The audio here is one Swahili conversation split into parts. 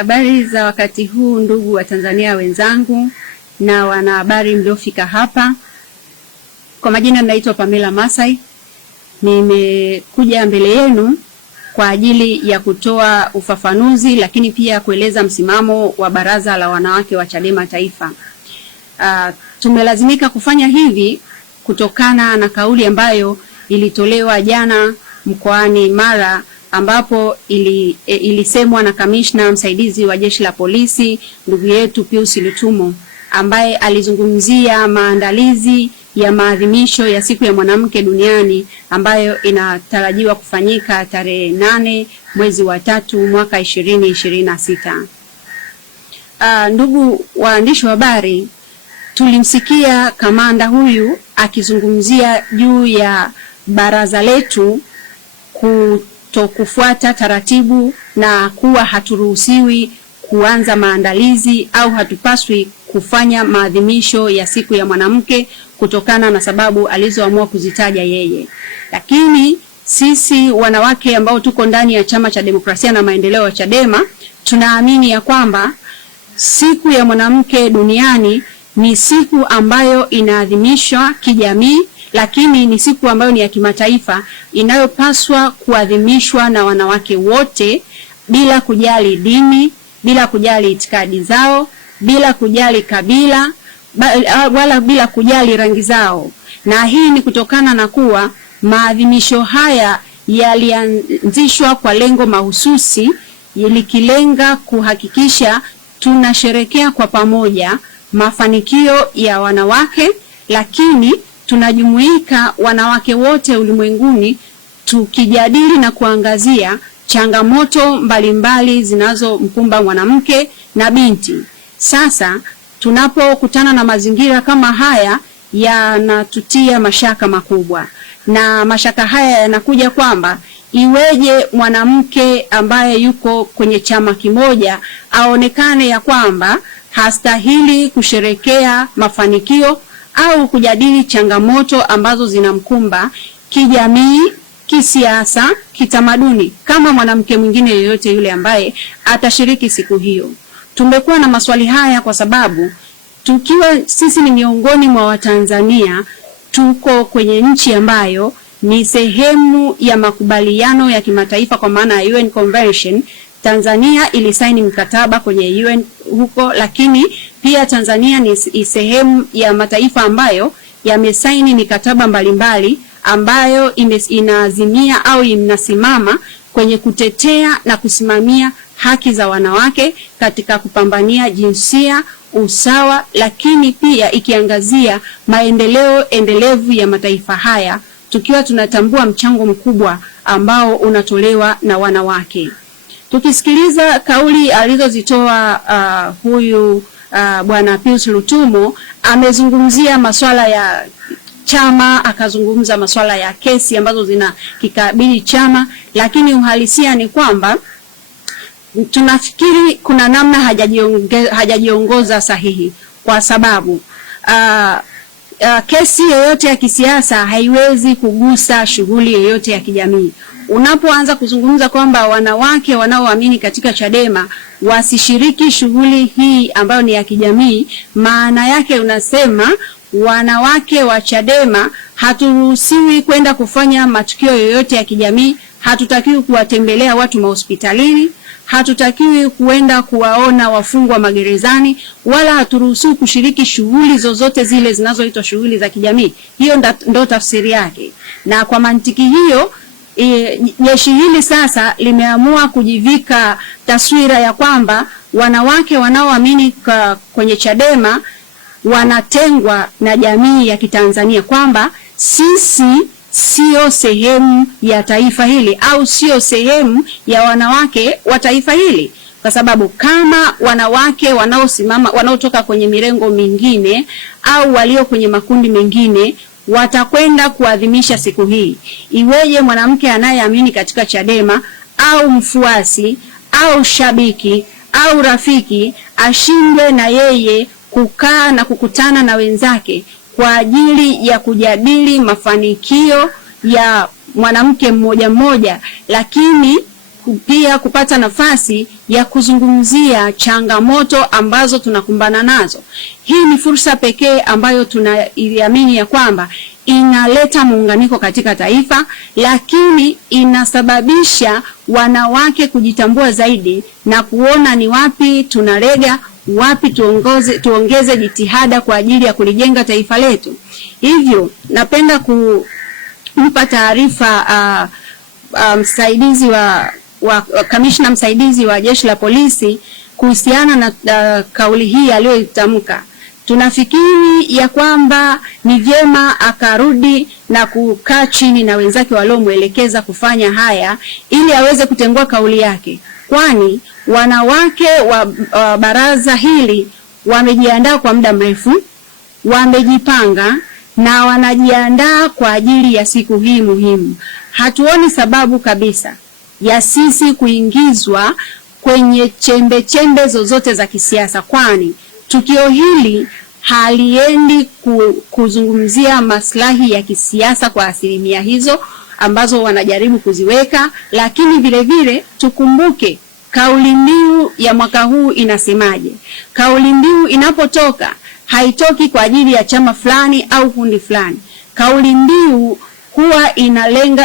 Habari za wakati huu, ndugu wa Tanzania wenzangu na wanahabari mliofika hapa. Kwa majina naitwa Pamela Masai. Nimekuja mbele yenu kwa ajili ya kutoa ufafanuzi lakini pia kueleza msimamo wa Baraza la Wanawake wa Chadema Taifa. Tumelazimika kufanya hivi kutokana na ambayo ilitolewa jana mkoani Mara, ambapo ilisemwa na kamishna msaidizi wa Jeshi la Polisi ndugu yetu Pius Lutumo, ambaye alizungumzia maandalizi ya maadhimisho ya siku ya mwanamke duniani ambayo inatarajiwa kufanyika tarehe 8 mwezi wa 3 mwaka 2026. Ndugu waandishi wa habari, tulimsikia kamanda huyu akizungumzia juu ya baraza letu kufuata taratibu na kuwa haturuhusiwi kuanza maandalizi au hatupaswi kufanya maadhimisho ya siku ya mwanamke kutokana na sababu alizoamua kuzitaja yeye. Lakini sisi wanawake ambao tuko ndani ya Chama cha Demokrasia na Maendeleo ya Chadema tunaamini ya kwamba siku ya mwanamke duniani ni siku ambayo inaadhimishwa kijamii, lakini ni siku ambayo ni ya kimataifa inayopaswa kuadhimishwa na wanawake wote bila kujali dini, bila kujali itikadi zao, bila kujali kabila, wala bila kujali rangi zao. Na hii ni kutokana na kuwa maadhimisho haya yalianzishwa kwa lengo mahususi likilenga kuhakikisha tunasherekea kwa pamoja mafanikio ya wanawake, lakini tunajumuika wanawake wote ulimwenguni tukijadili na kuangazia changamoto mbalimbali zinazomkumba mwanamke na binti. Sasa tunapokutana na mazingira kama haya yanatutia mashaka makubwa, na mashaka haya yanakuja kwamba iweje mwanamke ambaye yuko kwenye chama kimoja aonekane ya kwamba hastahili kusherekea mafanikio au kujadili changamoto ambazo zinamkumba kijamii, kisiasa, kitamaduni kama mwanamke mwingine yoyote yule ambaye atashiriki siku hiyo. Tumekuwa na maswali haya kwa sababu tukiwa sisi ni miongoni mwa Watanzania, tuko kwenye nchi ambayo ni sehemu ya makubaliano ya kimataifa kwa maana ya UN Convention. Tanzania ilisaini mkataba kwenye UN huko, lakini pia Tanzania ni sehemu ya mataifa ambayo yamesaini mikataba mbalimbali ambayo inaazimia au inasimama kwenye kutetea na kusimamia haki za wanawake katika kupambania jinsia, usawa, lakini pia ikiangazia maendeleo endelevu ya mataifa haya, tukiwa tunatambua mchango mkubwa ambao unatolewa na wanawake. Tukisikiliza kauli alizozitoa huyu bwana Pius Lutumo, amezungumzia masuala ya chama, akazungumza masuala ya kesi ambazo zinakikabili chama, lakini uhalisia ni kwamba tunafikiri kuna namna hajajiongoza sahihi, kwa sababu kesi yoyote ya kisiasa haiwezi kugusa shughuli yoyote ya kijamii. Unapoanza kuzungumza kwamba wanawake wanaoamini katika Chadema wasishiriki shughuli hii ambayo ni ya kijamii, maana yake unasema wanawake wa Chadema haturuhusiwi kwenda kufanya matukio yoyote ya kijamii, hatutakiwi kuwatembelea watu mahospitalini, hatutakiwi kuenda kuwaona wafungwa magerezani, wala haturuhusiwi kushiriki shughuli zozote zile zinazoitwa shughuli za kijamii. Hiyo ndo tafsiri yake. Na kwa mantiki hiyo jeshi hili sasa limeamua kujivika taswira ya kwamba wanawake wanaoamini kwenye Chadema wanatengwa na jamii ya Kitanzania, kwamba sisi sio sehemu ya taifa hili au sio sehemu ya wanawake wa taifa hili, kwa sababu kama wanawake wanaotoka kwenye mirengo mingine au walio kwenye makundi mengine watakwenda kuadhimisha siku hii, iweje mwanamke anayeamini katika Chadema au mfuasi au shabiki au rafiki ashindwe na yeye kukaa na kukutana na wenzake kwa ajili ya kujadili mafanikio ya mwanamke mmoja mmoja, lakini pia kupata nafasi ya kuzungumzia changamoto ambazo tunakumbana nazo. Hii ni fursa pekee ambayo tunaiamini ya kwamba inaleta muunganiko katika taifa, lakini inasababisha wanawake kujitambua zaidi na kuona ni wapi tunarega, wapi tuongeze jitihada kwa ajili ya kulijenga taifa letu. Hivyo napenda kumpa taarifa msaidizi kamishna msaidizi wa Jeshi la Polisi kuhusiana na kauli hii aliyoitamka. Tunafikiri ya kwamba ni vyema akarudi na kukaa chini na wenzake waliomuelekeza kufanya haya ili aweze kutengua kauli yake, kwani wanawake wa baraza hili wamejiandaa kwa muda mrefu, wamejipanga na wanajiandaa kwa ajili ya siku hii muhimu. Hatuoni sababu kabisa ya sisi kuingizwa kwenye chembe zozote za kisiasa, kwani tukio hili haliendi kuzungumzia maslahi ya kisiasa kwa asilimia hizo ambazo wanajaribu kuziweka. Lakini vile vile tukumbuke kauli mbiu ya mwaka huu inasemaje. Kauli mbiu inapotoka haitoki kwa ajili ya chama fulani au kundi fulani. Kauli mbiu huwa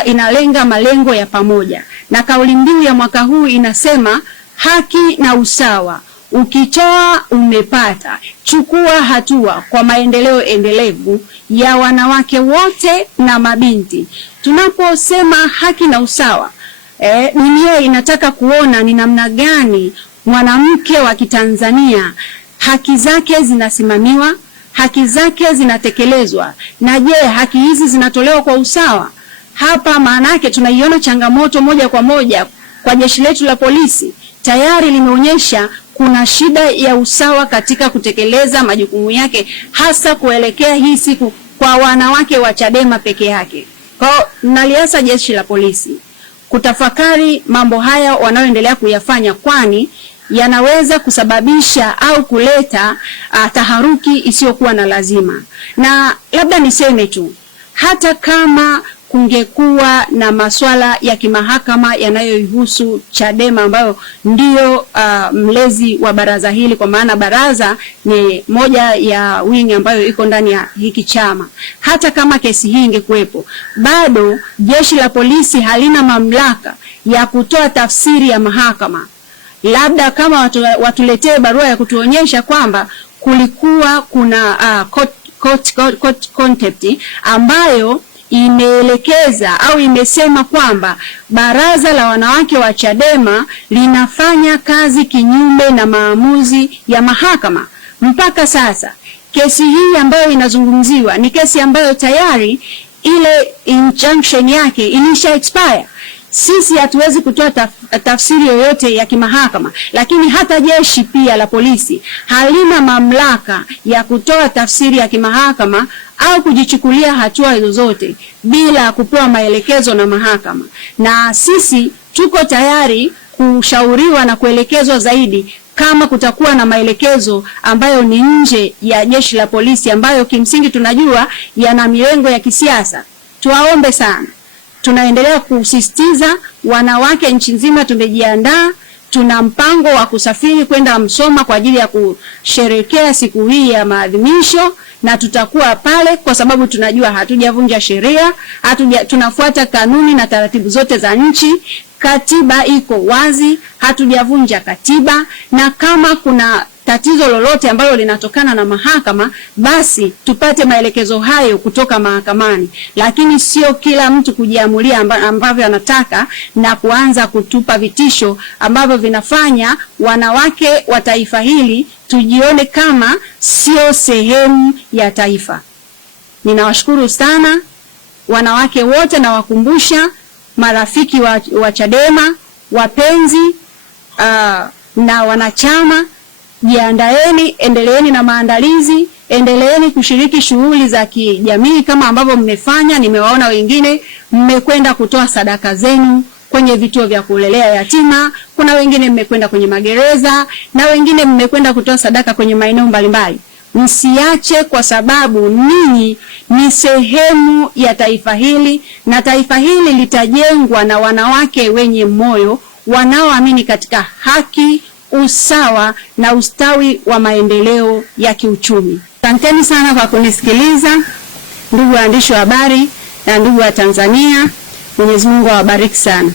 inalenga malengo ya pamoja, na kauli mbiu ya mwaka huu inasema haki na usawa. Ukitoa umepata, chukua hatua kwa maendeleo endelevu ya wanawake wote na mabinti. Tunaposema haki na usawa, dunia inataka kuona ni namna gani mwanamke wa Kitanzania haki zake zinasimamiwa, haki zake zinatekelezwa, na je, haki hizi zinatolewa kwa usawa? Hapa maana yake tunaiona changamoto moja kwa moja kwa jeshi letu la polisi. Tayari limeonyesha kuna shida ya usawa katika kutekeleza majukumu yake, hasa kuelekea hii siku kwa wanawake wa Chadema peke yake. Kwa naliasa jeshi la polisi kutafakari mambo haya wanayoendelea kuyafanya, kwani yanaweza kusababisha au kuleta taharuki isiyokuwa na lazima. Na labda niseme tu, hata kama kungekuwa na masuala ya kimahakama yanayoihusu Chadema ambayo ndio mlezi wa baraza hili, kwa maana baraza ni moja ya wing ambayo iko ndani ya hiki chama, hata kama kesi hii ingekuwepo, bado jeshi la polisi halina mamlaka ya kutoa tafsiri ya mahakama. Labda kama watuletee barua ya kutuonyesha kwamba kulikuwa kuna court contempt ambayo imeelekeza au imesema kwamba baraza la wanawake wa Chadema linafanya kazi kinyume na maamuzi ya mahakama. Mpaka sasa kesi hii ambayo inazungumziwa ni kesi ambayo tayari ile injunction yake ilisha expire. Sisi hatuwezi kutoa tafsiri yoyote ya kimahakama, lakini hata jeshi pia la polisi halina mamlaka ya kutoa tafsiri ya kimahakama au kujichukulia hatua zozote bila kupewa maelekezo na mahakama. Na sisi tuko tayari kushauriwa na kuelekezwa zaidi kama kutakuwa na maelekezo ambayo ni nje ya jeshi la polisi, ambayo kimsingi tunajua yana milengo ya kisiasa. Tuwaombe sana. Tunaendelea kusisitiza wanawake nchi nzima tumejiandaa. Tuna mpango wa kusafiri kwenda Msoma kwa ajili ya kusherehekea siku hii ya maadhimisho, na tutakuwa pale kwa sababu tunajua hatujavunja sheria, tunafuata kanuni na taratibu zote za nchi. Katiba iko wazi, hatujavunja katiba, na kama kuna tatizo lolote ambalo linatokana na mahakama, basi tupate maelekezo hayo kutoka mahakamani, lakini sio kila mtu kujiamulia ambavyo anataka na kuanza kutupa vitisho ambavyo vinafanya wanawake wa taifa hili tujione kama sio sehemu ya taifa. Ninawashukuru sana wanawake wote, na wakumbusha marafiki wa Chadema, wapenzi na wanachama, jiandaeni, endeleeni na maandalizi, endeleeni kushiriki shughuli za kijamii kama ambavyo mmefanya. Nimewaona wengine mmekwenda kutoa sadaka zenu kwenye vituo vya kulelea yatima, kuna wengine mmekwenda kwenye magereza, na wengine mmekwenda kutoa sadaka kwenye maeneo mbalimbali. Msiache, kwa sababu ninyi ni sehemu ya taifa hili, na taifa hili litajengwa na wanawake wenye moyo, wanaoamini katika haki, usawa na ustawi wa maendeleo ya kiuchumi. Asanteni sana kwa kunisikiliza, ndugu waandishi wa habari na ndugu wa Tanzania. Mwenyezi Mungu awabariki sana.